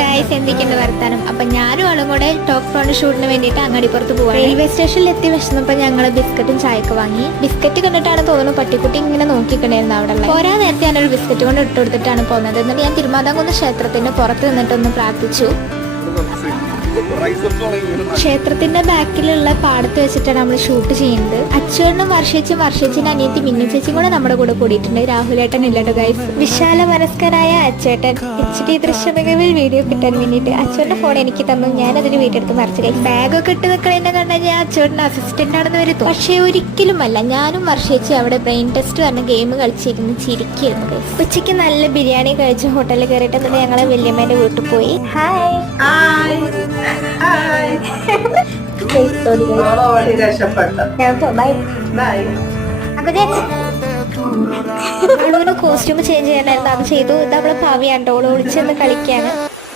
Guys, എന്തൊക്കെയുണ്ട് വർത്താനം? അപ്പം ഞാനും ആളും കൂടെ ടോപ്പ് ഫ്രോണ്ട് ഷൂട്ടിന് വേണ്ടിയിട്ട് അങ്ങാടിപ്പുറത്ത് പോവാം. റെയിൽവേ സ്റ്റേഷനിൽ എത്തി വിശന്നപ്പോൾ ഞങ്ങൾ ബിസ്ക്കറ്റും ചായക്ക് വാങ്ങി. ബിസ്ക്കറ്റ് കണ്ടിട്ടാണ് തോന്നുന്നു പട്ടിക്കുട്ടി ഇങ്ങനെ നോക്കിക്കണ്ടായിരുന്നു അവിടെ ഉള്ളത്. പോരാ നേരത്തെ ഞാനൊരു ബിസ്ക്കറ്റ് കൊണ്ട് ഇട്ട് കൊടുത്തിട്ടാണ് പോകുന്നത്. എന്നിട്ട് ഞാൻ തിരുമാതാംകുന്ന് ക്ഷേത്രത്തിന്റെ പുറത്ത് നിന്നിട്ടൊന്ന് പ്രാർത്ഥിച്ചു. ക്ഷേത്രത്തിന്റെ ബാക്കിലുള്ള പാടത്ത് വെച്ചിട്ടാണ് നമ്മൾ ഷൂട്ട് ചെയ്യുന്നത്. അച്ചുവേട്ടനും വർഷേച്ചിന്റെ അനിയത്തി മിന്നു ചേച്ചിയും കൂടെ നമ്മുടെ കൂടെ കൂടിയിട്ടുണ്ട്. രാഹുലേട്ടൻ ഇല്ലട്ടോ ഗൈസ്. വിശാല മനസ്കനായ അച്ചേട്ടൻ HD ദൃശ്യമികവിൽ വീഡിയോ കിട്ടാൻ വേണ്ടിയിട്ട് അച്ചുവേട്ടന്റെ ഫോൺ എനിക്ക് തന്നു. ഞാൻ അതിന് വീഡിയോ എടുത്ത് മറിച്ച് ഗൈസ്. ബാഗൊക്കെ ഇട്ട് വെക്കണേനെ കണ്ടാൽ ഞാൻ അച്ചുവേട്ടന്റെ അസിസ്റ്റന്റ് ആണെന്ന് വരുത്തും. പക്ഷേ ഒരിക്കലുമല്ല. ഞാനും വർഷേച്ചി അവിടെ ബ്രെയിൻ ടെസ്റ്റ് പറഞ്ഞ ഗെയിം കളിച്ചിരുന്ന് ചിരിക്കുന്നു ഗൈസ്. ഉച്ചയ്ക്ക് നല്ല ബിരിയാണി കഴിച്ച് ഹോട്ടലിൽ കയറിയിട്ട് എന്നിട്ട് ഞങ്ങളെ വല്യമ്മേന്റെ വീട്ടിൽ പോയി. കോസ്റ്റ്യൂം ചേഞ്ച് ചെയ്യാനായിരുന്നു. അത് ചെയ്തു. ഇത് അവളെ ഭാവിയാണ്ടോ, ഓള് ഒളിച്ചെന്ന് കളിക്കാണ്.